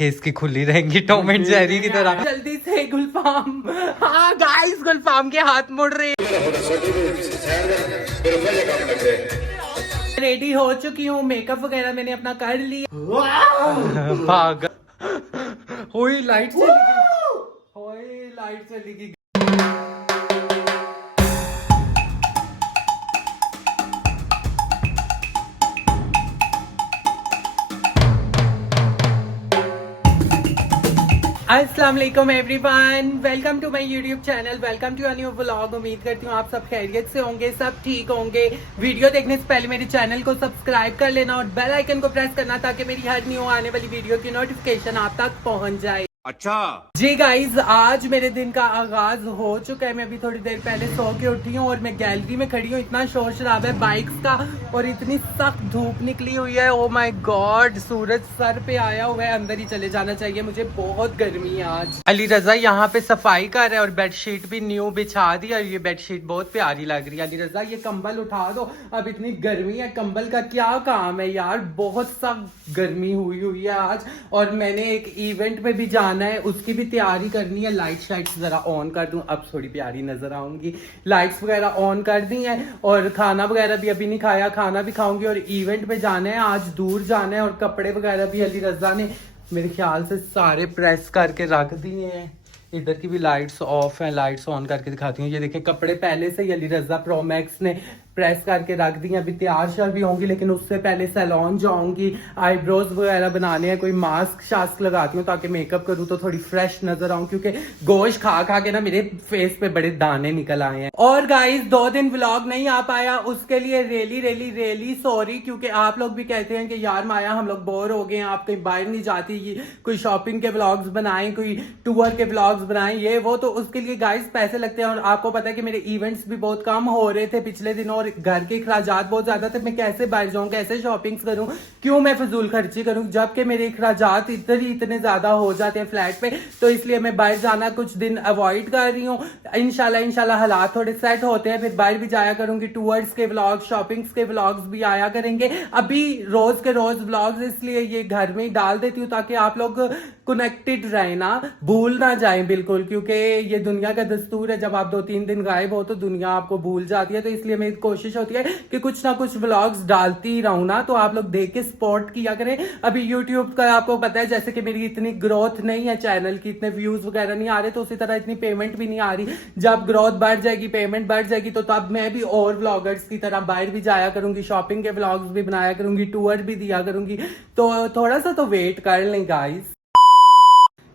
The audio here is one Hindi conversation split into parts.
आंखें इसकी खुली रहेंगी टॉम एंड जेरी की तरह। जल्दी से गुलफाम, हाँ गाइस गुलफाम के हाथ मुड़ रहे। रेडी हो चुकी हूँ, मेकअप वगैरह मैंने अपना कर लिया। भाग हुई लाइट चली गई, हुई लाइट चली गई। अस्सलाम वालेकुम everyone, welcome to my YouTube channel, welcome to a new vlog. उम्मीद करती हूँ आप सब खैरियत से होंगे, सब ठीक होंगे। वीडियो देखने से पहले मेरे चैनल को सब्सक्राइब कर लेना और बेल आइकन को प्रेस करना ताकि मेरी हर न्यू आने वाली वीडियो की नोटिफिकेशन आप तक पहुँच जाए। अच्छा जी गाइज, आज मेरे दिन का आगाज हो चुका है। मैं अभी थोड़ी देर पहले सो के उठी हूँ और मैं गैलरी में खड़ी हूँ। इतना शोर शराब है बाइक्स का और इतनी सख्त धूप निकली हुई है। Oh my God, Suraj sir पे आया हुआ है, अंदर ही चले जाना चाहिए, मुझे बहुत गर्मी है आज। अली रजा यहाँ पे सफाई कर रहा है और बेडशीट भी न्यू बिछा दी और ये बेडशीट बहुत प्यारी लग रही है। अली रजा ये कंबल उठा दो, अब इतनी गर्मी है, कंबल का क्या काम है यार, बहुत सख्त गर्मी हुई है आज। और मैंने एक इवेंट में भी जाना है, उसकी भी तैयारी करनी है। लाइट शाइट्स जरा ऑन कर दूं, अब थोड़ी प्यारी नजर आऊंगी। लाइट्स वगैरह ऑन कर दी हैं और खाना वगैरह भी अभी नहीं खाया, खाना भी खाऊंगी। और इवेंट पे जाना है, आज दूर जाना है और कपड़े वगैरह भी अली रजा ने मेरे ख्याल से सारे प्रेस करके रख दिए हैं। इधर की भी लाइट्स ऑफ हैं, लाइट्स ऑन करके दिखाती हूँ। ये देखें, कपड़े पहले से ही अली रजा प्रो मैक्स ने प्रेस करके रख दी। अभी तैयार श्यार भी होंगी, लेकिन उससे पहले सैलून जाऊंगी, आईब्रोज वगैरह बनाने हैं, कोई मास्क शास्क लगाती हूँ ताकि मेकअप करूँ तो थोड़ी फ्रेश नजर आऊं, क्योंकि गोश्त खा खा के ना मेरे फेस पे बड़े दाने निकल आए हैं। और गाइस 2 दिन व्लॉग नहीं आ पाया, उसके लिए रियली सॉरी, क्योंकि आप लोग भी कहते हैं कि यार माया हम लोग बोर हो गए हैं, आप कहीं बाहर नहीं जाती, कोई शॉपिंग के व्लॉग्स बनाएं, कोई टूर के व्लॉग्स बनाएं, ये वो। तो उसके लिए गाइस पैसे लगते हैं और आपको पता है कि मेरे इवेंट्स भी बहुत कम हो रहे थे पिछले दिनों और घर के अखराजात बहुत ज्यादा थे। मैं कैसे बाहर जाऊं, कैसे शॉपिंग करूं, क्यों मैं फजूल खर्ची करूं, जबकि मेरे अखराजात इधर ही इतने ज्यादा हो जाते हैं फ्लैट पे। तो इसलिए मैं बाहर जाना कुछ दिन अवॉइड कर रही हूँ। इंशाल्लाह हालात थोड़े सेट होते हैं, फिर बाहर भी जाया करूंगी। टूर्स के व्लॉग्स, शॉपिंग्स के व्लॉग्स भी आया करेंगे। अभी रोज के रोज व्लॉग्स इसलिए ये घर में ही डाल देती हूँ ताकि आप लोग कनेक्टेड रहे ना, भूल ना जाएं बिल्कुल, क्योंकि ये दुनिया का दस्तूर है, जब आप 2-3 दिन गायब हो तो दुनिया आपको भूल जाती है। तो इसलिए मेरी कोशिश होती है कि कुछ ना कुछ व्लॉग्स डालती ही रहूं ना, तो आप लोग देख के सपोर्ट किया करें। अभी यूट्यूब का आपको पता है जैसे कि मेरी इतनी ग्रोथ नहीं है, चैनल की इतने व्यूज वगैरह नहीं आ रहे, तो उसी तरह इतनी पेमेंट भी नहीं आ रही। जब ग्रोथ बढ़ जाएगी, पेमेंट बढ़ जाएगी, तो तब मैं भी और व्लॉगर्स की तरह बाहर भी जाया करूंगी, शॉपिंग के व्लॉग्स भी बनाया करूंगी, टूर भी दिया करूंगी। तो थोड़ा सा तो वेट कर लें गाइस।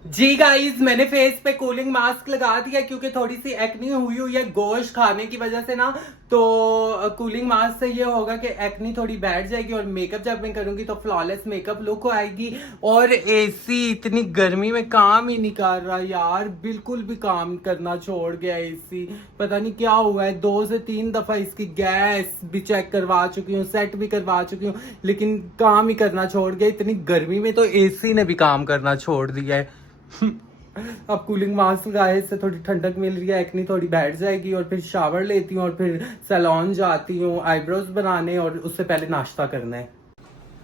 जी गाइस, मैंने फेस पे कूलिंग मास्क लगा दिया क्योंकि थोड़ी सी एक्नी हुई है गोश्त खाने की वजह से ना, तो कूलिंग मास्क से ये होगा कि एक्नी थोड़ी बैठ जाएगी और मेकअप जब मैं करूंगी तो फ्लॉलेस मेकअप लुक आएगी। और एसी इतनी गर्मी में काम ही नहीं कर रहा यार, बिल्कुल भी काम करना छोड़ गया एसी, पता नहीं क्या हुआ है। 2 से 3 दफा इसकी गैस भी चेक करवा चुकी हूँ, सेट भी करवा चुकी हूँ, लेकिन काम ही करना छोड़ गया। इतनी गर्मी में तो एसी ने भी काम करना छोड़ दिया है। अब कूलिंग मास्क लगाए से थोड़ी ठंडक मिल रही है, एक्नी थोड़ी बैठ जाएगी और फिर शावर लेती हूँ और फिर सैलून जाती हूँ आईब्रोज बनाने, और उससे पहले नाश्ता करना है।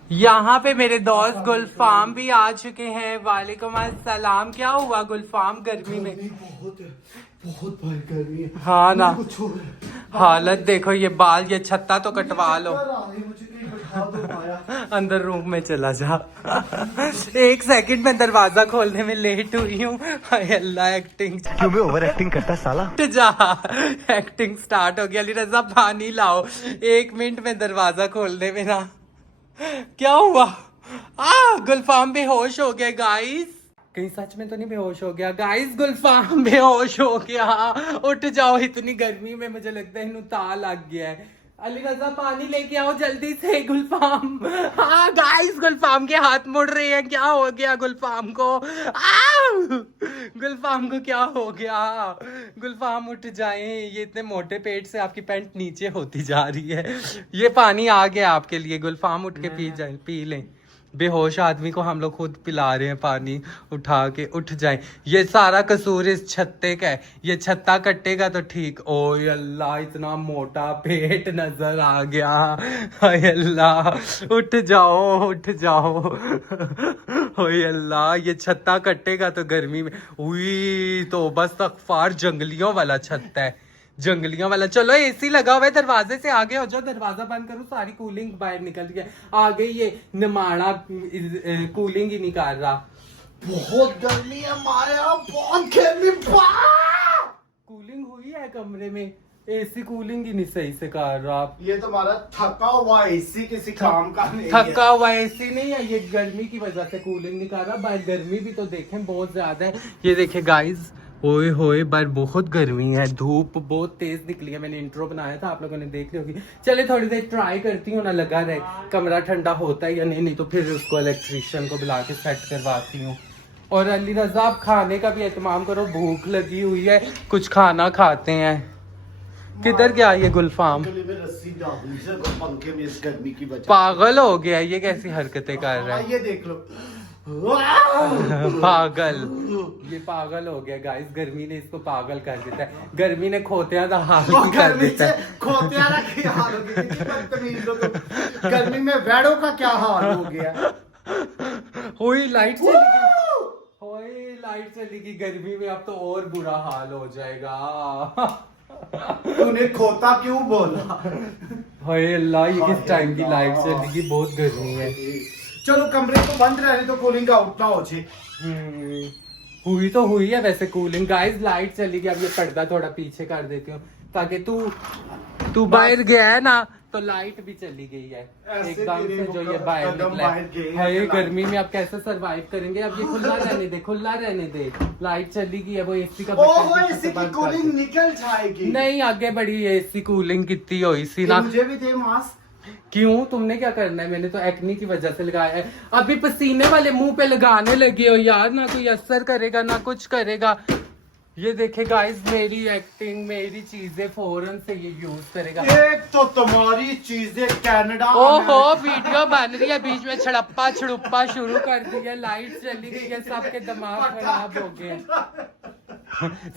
यहाँ पे मेरे दोस्त गुलफाम भी आ चुके हैं। वालेकुम अस्सलाम। क्या हुआ गुलफाम, गर्मी में? बहुत भारी गर्मी है। हाँ ना, कुछ हालत देखो, ये बाल, ये छत्ता तो कटवा लो। मुझे कहीं बैठा दो माया। अंदर रूम में चला जा। 1 सेकंड में दरवाजा खोलने में लेट हुई हूँ। अल्लाह, एक्टिंग क्यों मैं ओवर एक्टिंग करता साला। जा, एक्टिंग स्टार्ट हो गया। अली रजा पानी लाओ, 1 मिनट में दरवाजा खोलने में ना। क्या हुआ? गुलफाम बेहोश हो गया गाइस। कहीं सच में तो नहीं बेहोश हो गया गाइस? गुलफाम बेहोश हो गया। उठ जाओ, इतनी गर्मी में मुझे लगता है इन्हें ता लग गया है। अली रजा पानी लेके आओ जल्दी से। गुलफाम, हाँ गाइस, गुलफाम के हाथ मुड़ रहे हैं। क्या हो गया गुलफाम को? गुलफाम को क्या हो गया? गुलफाम उठ जाएं, ये इतने मोटे पेट से आपकी पैंट नीचे होती जा रही है। ये पानी आ गया आपके लिए, गुलफाम उठ के पी जाए, पी लें। बेहोश आदमी को हम लोग खुद पिला रहे हैं पानी उठा के। उठ जाए, ये सारा कसूर इस छत्ते का है, ये छत्ता कटेगा तो ठीक। ओए अल्लाह, इतना मोटा पेट नजर आ गया। हाय अल्लाह, उठ जाओ उठ जाओ। ओए अल्लाह, ये छत्ता कटेगा तो गर्मी में। उई तो बस अखफार जंगलियों वाला छत्ता है, जंगलियों वाला। चलो एसी लगा हुआ है, दरवाजे से आगे हो जाओ, दरवाजा बंद करो, सारी कूलिंग बाहर निकल गई है। आ गई ये निमाड़ा कूलिंग ही निकाल रहा। बहुत गर्मी है माया, बहुत गर्मी। कूलिंग हुई है कमरे में, एसी कूलिंग ही नहीं सही से कर रहा। ये तुम्हारा थका हुआ एसी किसी काम का नहीं है। थका हुआ एसी नहीं है, ये गर्मी की वजह से कूलिंग नहीं कर रहा। बाहर गर्मी भी तो देखें बहुत ज्यादा है। ये देखे गाइस, ओए होए बाहर बहुत गर्मी है, धूप बहुत तेज निकली है। मैंने इंट्रो बनाया था, आप लोगों ने देख ली होगी। चले थोड़ी देर ट्राई करती हूँ ना, लगा रहे कमरा ठंडा होता है या नहीं तो फिर उसको इलेक्ट्रिशियन को बुला के सेट करवाती हूँ। और अली रजा, आप खाने का भी एहतमाम करो, भूख लगी हुई है, कुछ खाना खाते हैं। किधर गया ये गुलफाम? गले में रस्सी डाल दी सर, पंखे में इस गर्मी की वजह। पागल हो गया, ये कैसी हरकतें कर रहा है? ये देख लो। पागल, ये पागल हो गया गाइस, गर्मी ने इसको पागल कर देता है। गर्मी ने खोतिया का हाल भी कर देता है। खोतिया का क्या हाल हो गया? कितनी बदतमीज हो तुम। गर्मी में वेड़ों का क्या हाल हो गया? हुई लाइट चली गई, हुई लाइट चली गई। गर्मी में अब तो और बुरा हाल हो जाएगा। तूने खोता क्यों बोला? हाय अल्लाह, ये किस टाइम की लाइट चली गई, बहुत गर्मी है। चलो कमरे को बंद रहने तो कूलिंग आउट ना हो जाए। हुई तो हुई है वैसे कूलिंग। गाइस लाइट चली गई, अब ये पर्दा थोड़ा पीछे कर देती हूँ ताकि तू बाहर गया है ना तो लाइट भी चली गई है एकदम से, जो ये बाहर निकला है। ये गर्मी में आप कैसे सरवाइव करेंगे? अब ये खुला रहने दे, खुला रहने दे। लाइट चली गई है, वो एसी का एसी की कूलिंग निकल जाएगी। नहीं, आगे बढ़ी एसी कूलिंग कितनी हुई सी ना। मुझे भी दे मास्क। क्यों, तुमने क्या करना है? मैंने तो एक्नी की वजह से लगाया है। अभी पसीने वाले मुंह पे लगाने लगे हो यार, ना कोई असर करेगा ना कुछ करेगा। ये देखे गाइस, मेरी एक्टिंग, मेरी चीजें फौरन से ये यूज करेगा। एक तो तुम्हारी चीजें कनाडा। ओहो, वीडियो बन रही है, बीच में छड़प्पा छड़ुप्पा शुरू कर दी है, लाइट चली गई है, सबके दिमाग खराब हो गए हैं।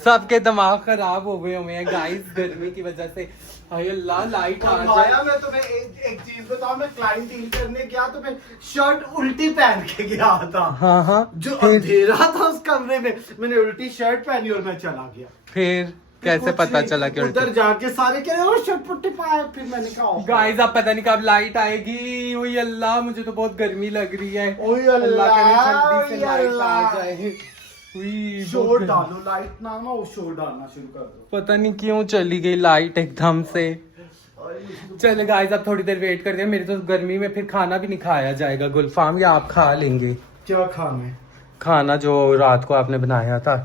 सबके दिमाग खराब हो गए हुए हैं गाइस गर्मी की वजह से। हाय अल्लाह, लाइट आ माया, मैं तुम्हें एक चीज बताऊं, मैं क्लाइंट डील करने गया तो मैं शर्ट उल्टी पहन के गया था। हाँ, जो अंधेरा था उस कमरे में, मैंने उल्टी शर्ट पहनी और मैं चला गया। फिर कैसे पता चला कि उधर जाके सारे कह रहे शर्ट पुट्टी पाए, फिर मैंने कहा गाइस अब पता नहीं कब लाइट आएगी। ओए अल्लाह, मुझे तो बहुत गर्मी लग रही है। ओए अल्लाह, करे जल्दी से लाइट आ जाए। शोर डालो, लाइट ना वो शोर डालना शुरू कर दो। पता नहीं क्यों चली गई लाइट एकदम से। चले गाइस, अब थोड़ी देर वेट करते हैं। मेरी तो गर्मी में फिर खाना भी नहीं खाया जाएगा। गुलफाम, या आप खा लेंगे? क्या खाना है? खाना जो रात को आपने बनाया था,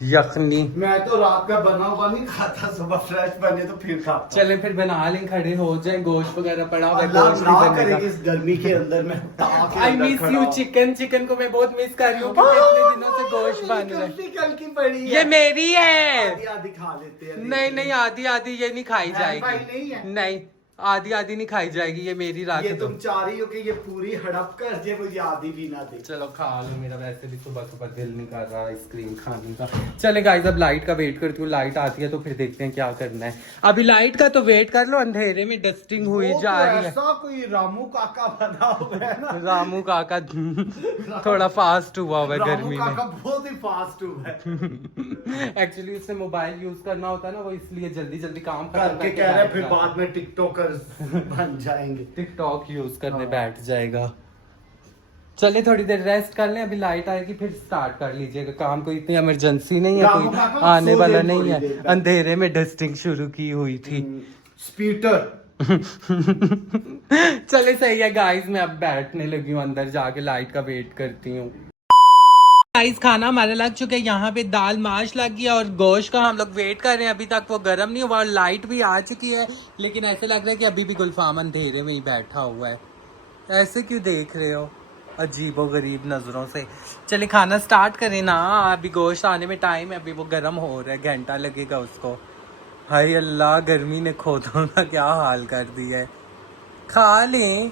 यखनी। मैं तो रात का बना हुआ नहीं खाता, सुबह फ्रेश बने तो फिर खाता। चले फिर बना लें, खड़े हो जाए, गोश्त वगैरह पड़ा हुआ है, अल्लाह गोश्त ना भी करे बनेगा। कि इस गर्मी के अंदर मैं I miss you chicken. Chicken को मैं बहुत मिस कर रही हूँ, क्योंकि इतने दिनों से गोश्त बन रहा है। कल की पड़ी है। ये मेरी है। आधी आधी खा लेते हैं। नहीं नहीं, आधी आधी ये नहीं खाई भाई जाएगी। नहीं है। नहीं, आधी आधी नहीं खाई जाएगी, ये मेरी रात ये है। तुम चाह रही हो कि ये पूरी हड़प कर जे, मुझे आधी भी ना दे। चलो खा लो, मेरा वैसे भी सुबह सुबह दिल नहीं कर रहा आइसक्रीम खाने का। चले गाइस, अब लाइट का वेट करती हूँ, लाइट आती है तो फिर देखते हैं क्या करना है। अभी लाइट का तो वेट कर लो, अंधेरे में डस्टिंग हुई जा रही है। ऐसा कोई रामू काका बना हुआ है ना। रामू काका थोड़ा फास्ट हुआ है गर्मी में। रामू काका बहुत ही फास्ट हुआ है। एक्चुअली उससे मोबाइल यूज करना होता है ना, वो इसलिए जल्दी जल्दी काम करके कह रहे हैं, फिर बाद में टिकटॉकर बन जाएंगे। टिकटॉक यूज करने बैठ जाएगा। चलिए थोड़ी देर रेस्ट कर लें, अभी लाइट आएगी फिर स्टार्ट कर लीजिएगा काम। कोई इतनी इमरजेंसी नहीं है, कोई आने वाला नहीं है। अंधेरे में डस्टिंग शुरू की हुई थी। स्पीटर। चले सही है गाइस, मैं अब बैठने लगी हूँ, अंदर जाके लाइट का वेट करती हूँ। गाइस खाना हमारा लग चुका है, यहाँ पे दाल माश लग गया और गोश्त का हम लोग वेट कर रहे हैं। अभी तक वो गर्म नहीं हुआ और लाइट भी आ चुकी है, लेकिन ऐसे लग रहा है कि अभी भी गुलफाम अंधेरे में ही बैठा हुआ है। ऐसे क्यों देख रहे हो अजीबो गरीब नजरों से? चले खाना स्टार्ट करें ना, अभी गोश्त आने में टाइम है, अभी वो गर्म हो रहा है, घंटा लगेगा उसको। हाय अल्लाह, गर्मी ने खोतों का क्या हाल कर दिया है। खा लें।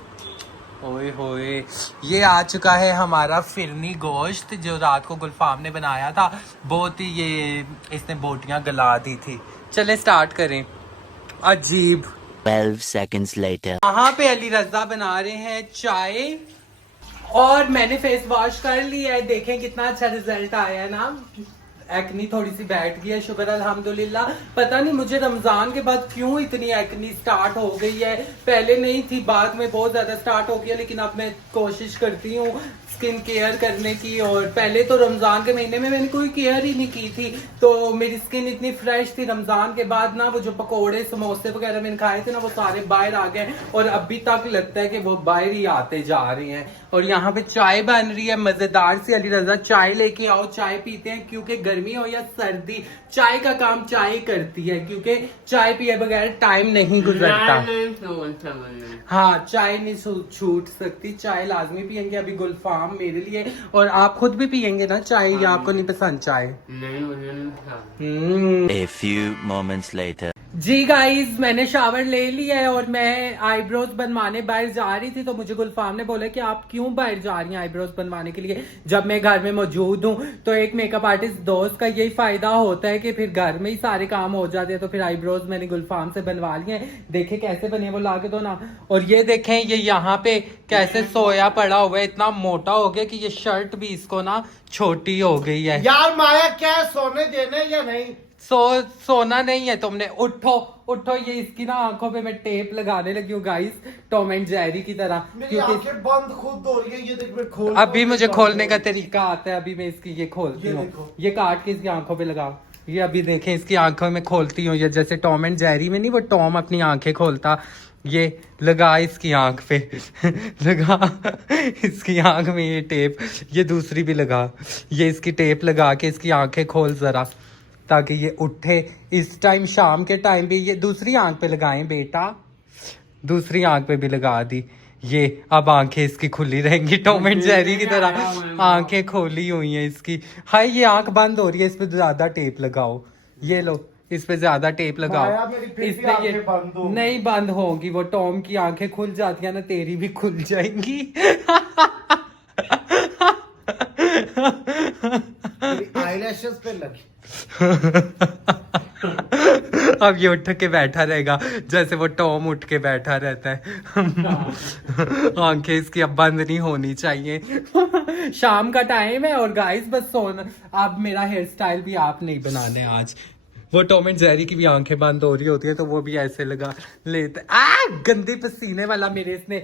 ओए होए, ये आ चुका है हमारा फिरनी गोश्त, जो रात को गुलफाम ने बनाया था। बहुत ही ये इसने बोटियां गला दी थी। चले स्टार्ट करें। अजीब। 12 seconds later. यहाँ पे अली रजा बना रहे हैं चाय और मैंने फेस वॉश कर लिया है, देखें कितना अच्छा रिजल्ट आया है ना। एक्नी थोड़ी सी बैठ गई है, शुक्र अल्हम्दुलिल्लाह। पता नहीं मुझे रमजान के बाद क्यों इतनी एक्नी स्टार्ट हो गई है, पहले नहीं थी, बाद में बहुत ज्यादा स्टार्ट हो गई है। लेकिन अब मैं कोशिश करती हूँ स्किन केयर करने की, और पहले तो रमजान के महीने में मैंने कोई केयर ही नहीं की थी, तो मेरी स्किन इतनी फ्रेश थी। रमजान के बाद ना वो जो पकोड़े समोसे वगैरह मैंने खाए थे ना, वो सारे बाहर आ गए, और अभी तक लगता है कि वो बाहर ही आते जा रहे हैं। और यहाँ पे चाय बन रही है मजेदार सी। अली रजा चाय लेके आओ, चाय पीते हैं, क्योंकि गर्मी हो या सर्दी चाय का काम चाय करती है, क्योंकि चाय पिए बगैर टाइम नहीं गुजरता। हाँ, चाय नहीं छूट सकती, चाय लाजमी पियेंगे। अभी गुलफाम मेरे लिए, और आप खुद भी पियेंगे ना चाय, या आपको नहीं पसंद चाय? A few moments later. जी गाइज, मैंने शावर ले लिया है और मैं आईब्रोज बनवाने बाहर जा रही थी, तो मुझे गुलफाम ने बोला कि आप क्यों बाहर जा रही हैं आईब्रोज बनवाने के लिए, जब मैं घर में मौजूद हूँ। तो एक मेकअप आर्टिस्ट दोस्त का यही फायदा होता है कि फिर घर में ही सारे काम हो जाते हैं। तो फिर आईब्रोज मैंने गुलफाम से बनवा लिए हैं, देखे कैसे बने, वो ला के दो ना। और ये देखें, ये यहाँ पे कैसे सोया पड़ा हुआ है, इतना मोटा हो गया कि ये शर्ट भी इसको ना छोटी हो गई है। यार माया, क्या सोने देने या नहीं? सोना नहीं है तुमने, उठो उठो। ये इसकी ना आंखों पे मैं टेप लगाने लगी हूँ गाइस, टॉम एंड जेरी की तरह, मेरी आंखें बंद खुद हो रही है। ये देख, मैं खोल अभी मुझे खोलने का तरीका आता है। अभी मैं इसकी ये खोलती ये हूँ, देखो। ये काट के इसकी आंखों पे लगाओ। ये अभी देखें, इसकी आंखों में खोलती हूँ, ये जैसे टॉम एंड जेरी में नहीं वो टॉम अपनी आंखें खोलता, ये लगा इसकी आंख पे लगा इसकी आंख में ये टेप, ये दूसरी भी लगा, ये इसकी टेप लगा के इसकी आंखें खोल जरा, ताकि ये उठे। इस टाइम शाम के टाइम भी ये दूसरी आंख पे लगाएं बेटा, दूसरी आंख पे भी लगा दी। ये अब आंखें इसकी खुली रहेंगी, टॉम एंड जेरी की तरह आंखें खोली हुई हैं इसकी। हाय, ये आंख बंद हो रही है, इस पे ज्यादा टेप लगाओ। ये लो, इस पे ज्यादा टेप लगाओ। माया, मेरी फिर इस भी पे ये आंखें बंद हो। नहीं बंद होगी, वो टॉम की आंखें खुल जाती है ना, तेरी भी खुल जाएंगी। आईलैशेस पे लगी। अब ये उठ के बैठा रहेगा जैसे वो टॉम उठ के बैठा रहता है। आंखें इसकी अब बंद नहीं होनी चाहिए। शाम का टाइम है और गाइस बस सोना। अब मेरा हेयर स्टाइल भी आप नहीं बनाने आज। वो टॉम एंड जेरी की भी आंखें बंद हो रही होती है, तो वो भी ऐसे लगा लेते। गंदे पसीने वाला मेरे इसने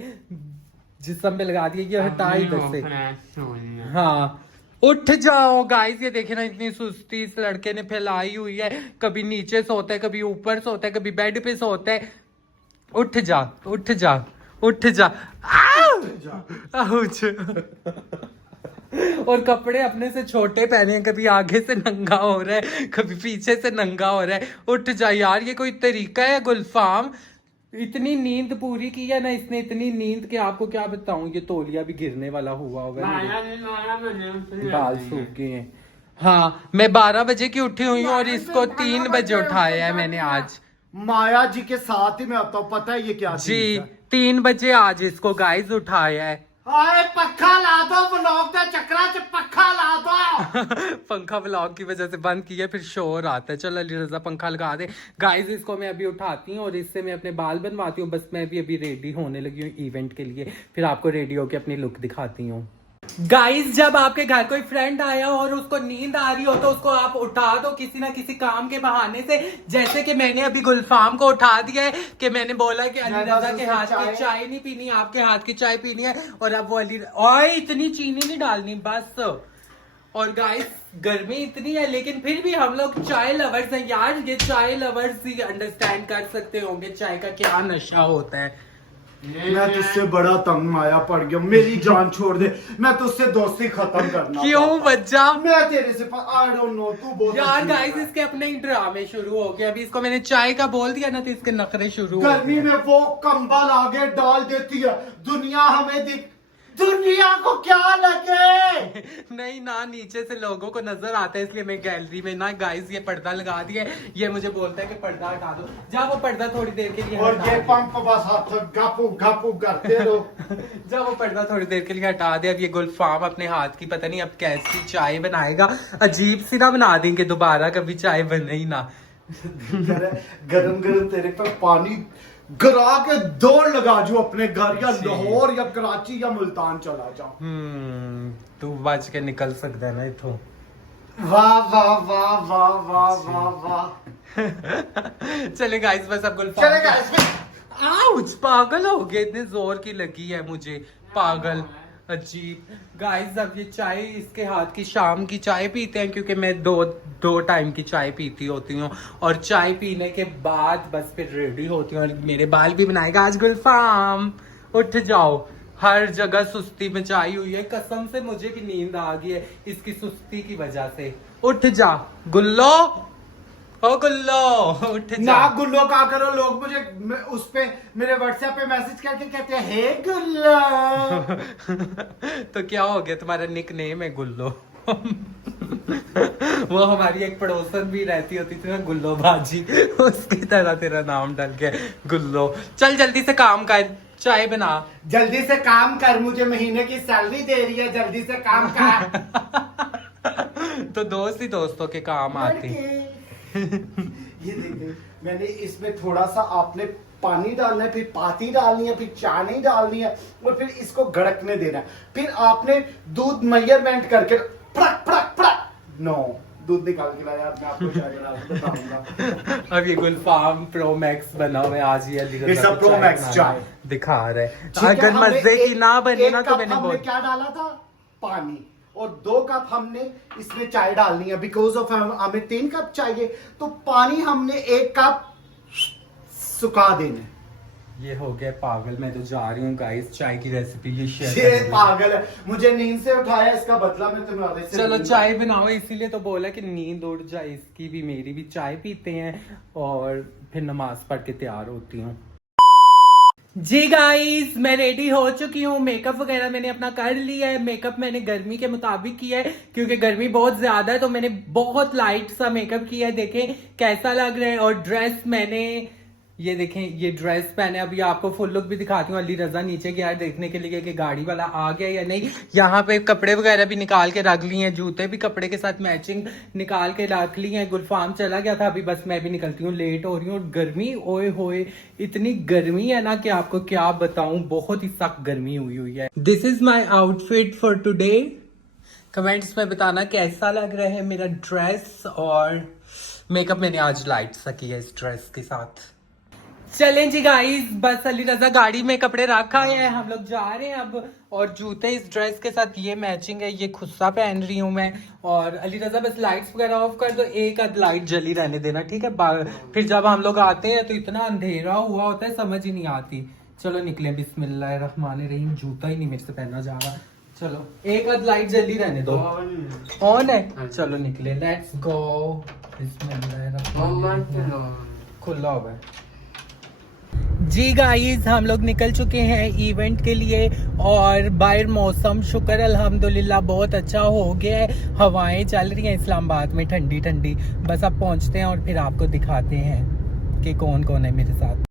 जिस्म पे लगा दिया, ये हटा इधर से। हाँ, उठ जाओ गाइस। ये देखे ना, इतनी सुस्ती इस लड़के ने फैलाई हुई है, कभी नीचे सोता है, कभी ऊपर सोता है, कभी बेड पे सोता है। उठ जा, उठ जा, उठ जा। आउच। और कपड़े अपने से छोटे पहने हैं, कभी आगे से नंगा हो रहा है, कभी पीछे से नंगा हो रहा है। उठ जा यार, ये कोई तरीका है गुलफाम? इतनी नींद पूरी की है ना इसने, इतनी नींद कि आपको क्या बताऊं, ये तौलिया भी गिरने वाला हुआ होगा। बाल सूख गए हैं। हाँ, मैं 12 बजे की उठी हुई हूँ और इसको 3 बजे उठाया है मैंने आज। माया जी के साथ ही मैं आता हूँ, पता है ये क्या जी, चीज़ है? 3 बजे आज इसको गाइस उठाया है। आए पक्खा ला दो, ब्लॉक का चक्रा च पक्खा ला दो। पंखा ब्लॉक की वजह से बंद किया, फिर शोर आता है। चल अली रजा पंखा लगा दे। गाइस, इसको मैं अभी उठाती हूँ और इससे मैं अपने बाल बनवाती हूँ। बस मैं भी अभी रेडी होने लगी हूँ इवेंट के लिए, फिर आपको रेडी होके अपनी लुक दिखाती हूँ। गाइस, जब आपके घर कोई फ्रेंड आया और उसको नींद आ रही हो तो उसको आप उठा दो किसी ना किसी काम के बहाने से। जैसे कि मैंने अभी गुलफाम को उठा दिया है कि मैंने बोला कि अली रजा के हाथ की चाय नहीं पीनी, आपके हाथ की चाय पीनी है। और अब वो इतनी चीनी नहीं डालनी बस। और गाइस, गर्मी इतनी है लेकिन फिर भी हम लोग चाय लवर्स हैं यार। ये चाय लवर्स ही अंडरस्टैंड कर सकते होंगे चाय का क्या नशा होता है। मैं तुझसे बड़ा तंग माया पड़ गया, मेरी जान छोड़ दे, मैं तुझसे दोस्ती खत्म करना। क्यों बच्चा? मैं तेरे से आई डोंट नो, तू बोल यार गाइस, इसके अपने ही ड्रामे शुरू हो गए। अभी इसको मैंने चाय का बोल दिया ना तो इसके नखरे शुरू हो गर्मी गए। में वो कंबल आगे डाल देती है, दुनिया हमें दुनिया को क्या लगे। नहीं ना, नीचे से लोगों को नजर आता है, इसलिए मैं गैलरी में ना गाइस ये पर्दा लगा दिया। ये मुझे बोलता है कि पर्दा हटा दो। जा वो पर्दा थोड़ी देर के लिए और हटा ये दे। पंप बस हाथ गपू गपू करते रहो। जा वो पर्दा थोड़ी देर के लिए हटा दे। अब ये गुलफाम अपने हाथ की पता नहीं अब कैसी चाय बनाएगा, अजीब सी ना बना देंगे दोबारा कभी चाय बने ही ना। गरम गरम तेरे पर पानी गिरा के दौड़ लगा जो अपने घर या जी। लाहौर या कराची या मुल्तान चला जाओ। तू बच के निकल सकता है ना इथों। वाह वाह वाह वाह वाह वाह वाह। चले गाइस बस अब गुलफाम चले गाइस आउच, पागल हो गए, इतने जोर की लगी है मुझे, पागल अजीब। गाइस अब ये चाय इसके हाथ की शाम की चाय पीते हैं, क्योंकि मैं दो टाइम की चाय पीती होती हूँ, और चाय पीने के बाद बस फिर रेडी होती हूँ। और मेरे बाल भी बनाएगा आज गुलफाम। उठ जाओ, हर जगह सुस्ती मचाई हुई है, कसम से मुझे भी नींद आ गई है इसकी सुस्ती की वजह से। उठ जा गुल्लो, ओ गुल्लो उठ जा। ना गुल्लो का करो, लोग मुझे उस पे मेरे व्हाट्सएप पे मैसेज करके कहते हैं हे गुल्लो। तो क्या हो गया, तुम्हारा निक नेम है गुल्लो। वो हमारी एक पड़ोसन भी रहती होती थी ना, गुल्लो बाजी, उसकी तरह तेरा नाम डल गया गुल्लो। चल जल्दी से काम कर, चाय बना। जल्दी से काम कर, मुझे महीने की सैलरी दे रही है, जल्दी से काम कर। तो दोस्त ही दोस्तों के काम आते हैं। ये देखिए, मैंने इसमें थोड़ा सा आपने पानी डालना है, फिर पाती डालनी है, फिर चाय डालनी है, और फिर इसको गड़कने देना है। फिर आपने दूध मेजरमेंट करके फड़क फड़क फड़क नो दूध निकाल के लाया, मैं आपको चाय बना के बताऊंगा। अब ये गुलफाम प्रो मैक्स बना हुआ है, आज ये सब प्रो मैक्स चाय दिखा रहे। ठीक है, अगर हमने मजे की ना बनी एक ना तो कप मैंने हमने बोल। क्या डाला था, पानी, और 2 कप हमने इसमें चाय डालनी है, बिकॉज ऑफ हमें 3 कप चाहिए, तो पानी हमने 1 कप सुखा देना। ये हो गया पागल, मैं तो जा रही हूँ गाइस, चाय की रेसिपी ये शेयर ये कर दूँ। पागल है, मुझे नींद से उठाया, इसका बदला मैं तुम्हारे से चलो लूंगा। चाय बनाओ, इसीलिए तो बोला कि नींद उड़ जाए इसकी भी, मेरी भी। चाय पीते हैं और फिर नमाज पढ़ के तैयार होती हूँ। जी गाइस, मैं रेडी हो चुकी हूँ, मेकअप वगैरह मैंने अपना कर लिया है। मेकअप मैंने गर्मी के मुताबिक किया है, क्योंकि गर्मी बहुत ज्यादा है, तो मैंने बहुत लाइट सा मेकअप किया है। देखें कैसा लग रहा है। और ड्रेस मैंने ये देखें, ये ड्रेस पहने। अभी आपको फुल लुक भी दिखाती हूँ। अली रजा नीचे गया है देखने के लिए कि गाड़ी वाला आ गया या नहीं। यहाँ पे कपड़े वगैरह भी निकाल के रख लिए हैं, जूते भी कपड़े के साथ मैचिंग निकाल के रख लिए हैं। गुलफाम चला गया था, अभी बस मैं भी निकलती हूँ, लेट हो रही हूँ। और गर्मी, ओए होए इतनी गर्मी है ना कि आपको क्या बताऊं, बहुत ही सख्त गर्मी हुई है। This is my outfit for today. Comments में बताना कैसा लग रहा है मेरा ड्रेस। और मेकअप मैंने आज लाइट सा किया इस ड्रेस के साथ। चलें जी गाइस, बस अली रजा गाड़ी में कपड़े रखा है, हम लोग जा रहे हैं अब। और जूते इस ड्रेस के साथ ये मैचिंग है, ये खुस्सा पहन रही हूँ मैं। और अली रजा बस लाइट्स वगैरह ऑफ कर दो, एक आध लाइट जली रहने देना, ठीक है। फिर जब हम लोग आते हैं तो इतना अंधेरा हुआ होता है, समझ ही नहीं आती। चलो निकले, बिस्मिल्लाहिर्रहमानिर्रहीम। जूता ही नहीं मेरे से पहना जा रहा। चलो एक आध लाइट जल्दी रहने दो। ऑन है, चलो निकले, लेट्स गो। बिस्मिल्लाहिर्रहमानिर्रहीम। खुला हुआ है जी गाइस, हम लोग निकल चुके हैं इवेंट के लिए। और बाहर मौसम शुक्र अल्हम्दुलिल्लाह बहुत अच्छा हो गया है, हवाएं चल रही हैं इस्लामाबाद में ठंडी ठंडी। बस अब पहुंचते हैं और फिर आपको दिखाते हैं कि कौन कौन है मेरे साथ।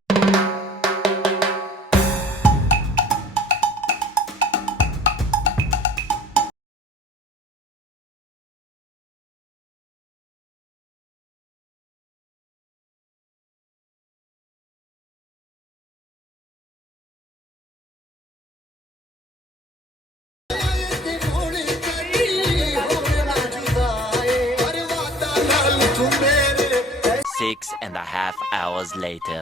Six and a half hours later.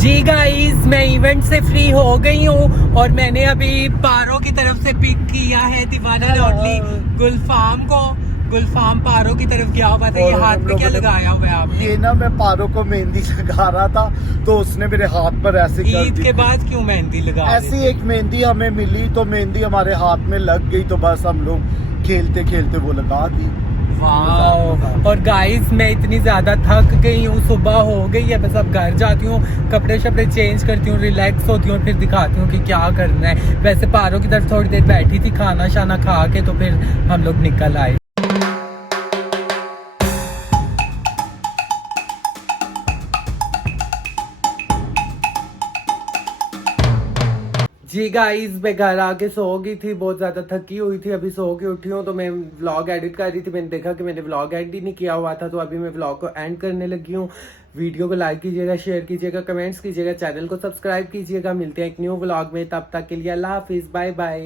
जी गाइस, मैं इवेंट से फ्री हो गई हूँ और मैंने अभी पारो की तरफ से पिक किया है दीवाना लॉटली गुलफाम को। गुलफाम पारो की तरफ गया हुआ था। ये हाथ पे क्या लगाया हुआ है आपने? ये ना, मैं पारो को मेहंदी लगा रहा था, तो उसने मेरे हाथ पर ऐसे कर ईद दी। के बाद क्यों मेहंदी लगा रहे ऐसी थे? एक मेहंदी हमें मिली, तो मेहंदी हमारे हाथ में लग गई, तो बस हम लोग खेलते खेलते वो लगा दी। वाओ। और गाइस, मैं इतनी ज्यादा थक गई हूँ, सुबह हो गई है, बस अब घर जाती हूँ, कपड़े शपड़े चेंज करती हूँ, रिलैक्स होती हूँ, फिर दिखाती हूँ कि क्या करना है। वैसे पारो की तरफ थोड़ी देर बैठी थी, खाना शाना खा के, तो फिर हम लोग निकल आए। जी गाइस, मैं घर आके सो गई थी, बहुत ज्यादा थकी हुई थी, अभी सो के उठी हूँ। तो मैं व्लॉग एडिट कर रही थी, मैंने देखा कि मैंने व्लॉग एडिट ही नहीं किया हुआ था, तो अभी मैं व्लॉग को एंड करने लगी हूँ। वीडियो को लाइक कीजिएगा, शेयर कीजिएगा, कमेंट्स कीजिएगा, चैनल को सब्सक्राइब कीजिएगा। मिलते हैं एक न्यू व्लॉग में, तब तक के लिए अल्लाह हाफिज, बाय बाय।